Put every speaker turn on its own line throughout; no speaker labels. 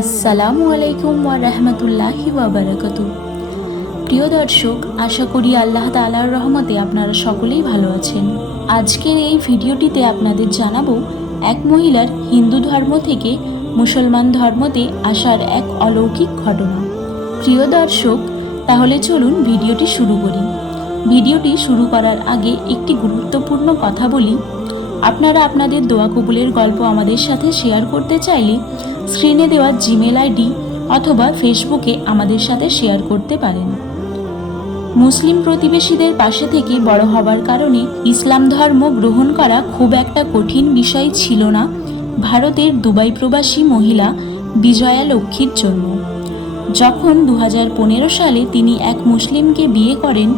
আসসালামু আলাইকুম ওয়া রাহমাতুল্লাহি ওয়া বারাকাতু প্রিয় দর্শক, আশা করি আল্লাহ তাআলার রহমতে আপনারা সকলেই ভালো আছেন। আজকের এই ভিডিওটিতে আপনাদের জানাব, এক মহিলার হিন্দু ধর্ম থেকে মুসলমান ধর্মতে আসার এক অলৌকিক ঘটনা। প্রিয় দর্শক, তাহলে চলুন ভিডিওটি শুরু করি। ভিডিওটি শুরু করার আগে একটি গুরুত্বপূর্ণ কথা বলি আপনারা আপনাদের দোয়া কবুলের গল্প আমাদের সাথে শেয়ার করতে চাইলে স্ক্রিনে দেওয়া জিমেল আইডি অথবা ফেসবুকে আমাদের সাথে শেয়ার করতে পারেন। মুসলিম প্রতিবেশীদের পাশে থেকে বড় হবার কারণে ইসলাম ধর্ম গ্রহণ করা খুব একটা কঠিন বিষয় ছিল না ভারতের দুবাই প্রবাসী মহিলা বিজয়া লক্ষ্মীর জন্য। যখন দু হাজার পনেরো সালে তিনি এক মুসলিমকে বিয়ে করেন,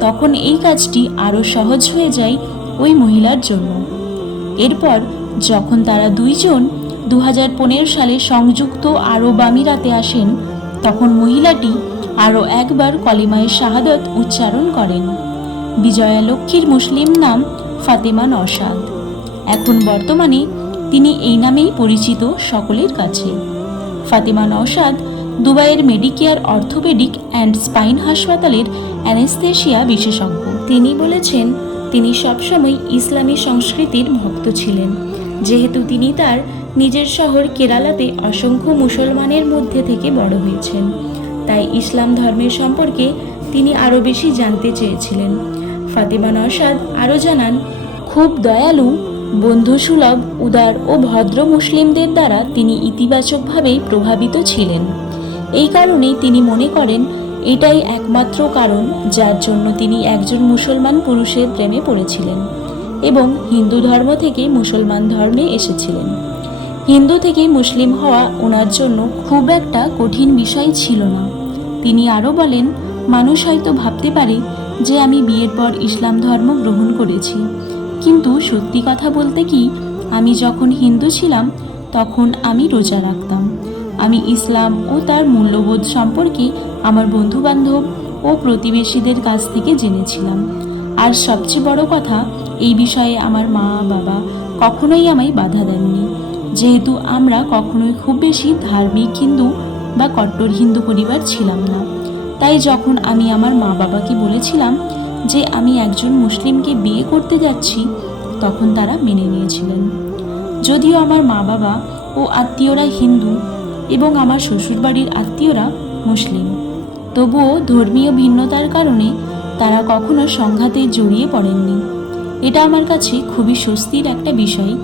তখন এই কাজটি আরও সহজ হয়ে যায় ওই মহিলার জন্য। এরপর যখন তারা দুইজন দু হাজার পনেরো সালে সংযুক্ত আরব আমিরাতে আসেন, তখন মহিলাটি আরও একবার কলিমায়ের শাহাদত উচ্চারণ করেন। বিজয়া লক্ষ্মীর মুসলিম নাম ফাতেমা নওশাদ। এখন বর্তমানে তিনি এই নামেই পরিচিত সকলের কাছে। ফাতেমা নওশাদ দুবাইয়ের মেডিকেয়ার অর্থোপেডিক অ্যান্ড স্পাইন হাসপাতালের অ্যানেস্থেশিয়া বিশেষজ্ঞ। তিনি বলেছেন তিনি সবসময় ইসলামী সংস্কৃতির ভক্ত ছিলেন। যেহেতু তিনি তার নিজের শহর কেরালাতে অসংখ্য মুসলমানের মধ্যে থেকে বড় হয়েছেন। তাই ইসলাম ধর্মের সম্পর্কে তিনি আরও বেশি জানতে চেয়েছিলেন। ফাতেমা নওশাদ আরও জানান, খুব দয়ালু, বন্ধুসুলভ, উদার ও ভদ্র মুসলিমদের দ্বারা তিনি ইতিবাচকভাবেই প্রভাবিত ছিলেন। এই কারণেই তিনি মনে করেন এটাই একমাত্র কারণ যার জন্য তিনি একজন মুসলমান পুরুষের প্রেমে পড়েছিলেন এবং হিন্দু ধর্ম থেকে মুসলমান ধর্মে এসেছিলেন। হিন্দু থেকে মুসলিম হওয়া ওনার জন্য খুব একটা কঠিন বিষয় ছিল না। তিনি আরও বলেন, মানুষ হয়তো ভাবতে পারে যে আমি বিয়ের পর ইসলাম ধর্ম গ্রহণ করেছি। কিন্তু সত্যি কথা বলতে কি, আমি যখন হিন্দু ছিলাম, তখন আমি রোজা রাখতাম। আমি ইসলাম ও তার মূল্যবোধ সম্পর্কে আমার বন্ধুবান্ধব ও প্রতিবেশীদের কাছ থেকে জেনেছিলাম। আর সবচেয়ে বড় কথা, এই বিষয়ে আমার মা, বাবা কখনোই আমায় বাধা দেননি। যেহেতু আমরা কখনোই খুব বেশি ধার্মিক হিন্দু বা কট্টর হিন্দু পরিবার ছিলাম না। তাই যখন আমি আমার মা, বাবাকে বলেছিলাম যে আমি একজন মুসলিমকে বিয়ে করতে যাচ্ছি, তখন তারা মেনে নিয়েছিলেন। যদিও আমার মা, বাবা ও আত্মীয়রা হিন্দু এবং আমার শ্বশুরবাড়ির আত্মীয়রা মুসলিম। তবুও ধর্মীয় ভিন্নতার কারণে তারা কখনো সংঘাতে জড়িয়ে পড়েননি। এটা আমার কাছে খুবই স্বস্তির একটা বিষয়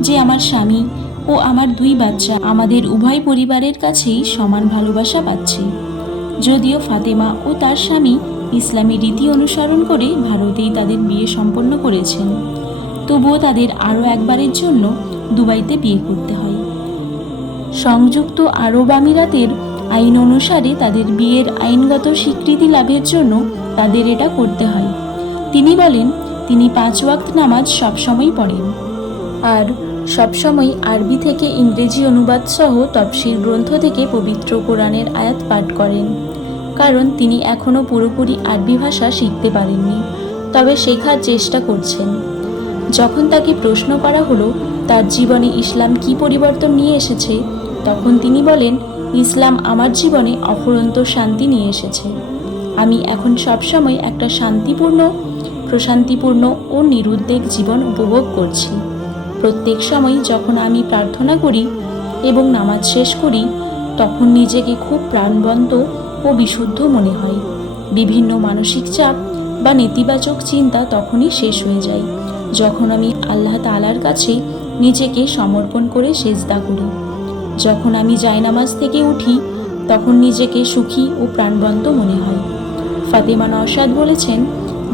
যে আমার স্বামী ও আমার দুই বাচ্চা আমাদের উভয় পরিবারের কাছেই সমান ভালোবাসা পাচ্ছে। যদিও ফাতেমা ও তার স্বামী ইসলামী রীতি অনুসরণ করে ভারতেই তাদের বিয়ে সম্পন্ন করেছেন। তবুও তাদের আরও একবারের জন্য দুবাইতে বিয়ে করতে হয়। সংযুক্ত আরব আমিরাতের আইন অনুসারে তাদের বিয়ের আইনগত স্বীকৃতি লাভের জন্য তাদের এটা করতে হয়। তিনি বলেন, তিনি পাঁচ ওয়াক্ত নামাজ সবসময় পড়েন। আর সবসময় আরবি থেকে ইংরেজি অনুবাদ সহ তফসির গ্রন্থ থেকে পবিত্র কোরআনের আয়াত পাঠ করেন। কারণ তিনি এখনও পুরোপুরি আরবি ভাষা শিখতে পারেননি, তবে শেখার চেষ্টা করছেন। যখন তাকে প্রশ্ন করা হলো, তার জীবনে ইসলাম কি পরিবর্তন নিয়ে এসেছে তখন তিনি বলেন, ইসলাম আমার জীবনে অফুরন্ত শান্তি নিয়ে এসেছে। আমি এখন সবসময় একটা শান্তিপূর্ণ, প্রশান্তিপূর্ণ ও নিরুদ্বেগ জীবন উপভোগ করছি। প্রত্যেক সময় যখন আমি প্রার্থনা করি এবং নামাজ শেষ করি, তখন নিজেকে খুব প্রাণবন্ত ও বিশুদ্ধ মনে হয়। বিভিন্ন মানসিক চাপ বা নেতিবাচক চিন্তা তখনই শেষ হয়ে যায়, যখন আমি আল্লাহ তালার কাছে নিজেকে সমর্পণ করে সেজদা করি। যখন আমি জায়নামাজ থেকে উঠি, তখন নিজেকে সুখী ও প্রাণবন্ত মনে হয়। ফাতেমা নওশাদ বলেছেন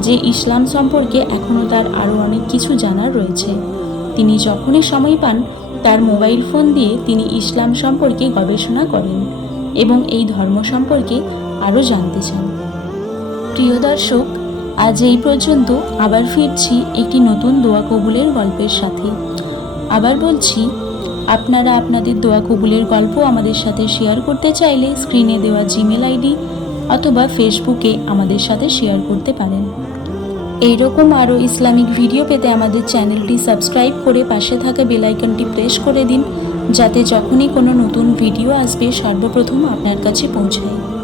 যে, ইসলাম সম্পর্কে এখনও তার আরও অনেক কিছু জানার রয়েছে। তিনি যখনই সময় পান, তার মোবাইল ফোন দিয়ে তিনি ইসলাম সম্পর্কে গবেষণা করেন এবং এই ধর্ম সম্পর্কে আরও জানতে চান। প্রিয় দর্শক, আজ এই পর্যন্ত আবার ফিরছি একটি নতুন দোয়া কবুলের গল্পের সাথে। আবার বলছি আপনারা আপনাদের দোয়া কবুলের গল্প আমাদের সাথে শেয়ার করতে চাইলে স্ক্রিনে দেওয়া জিমেল আইডি অথবা ফেসবুকে আমাদের সাথে শেয়ার করতে পারেন। এইরকম আরও ইসলামিক ভিডিও পেতে আমাদের চ্যানেলটি সাবস্ক্রাইব করে পাশে থাকা বেল আইকনটি প্রেস করে দিন, যাতে যখনই কোনো নতুন ভিডিও আসবে সর্বপ্রথম আপনার কাছে পৌঁছায়।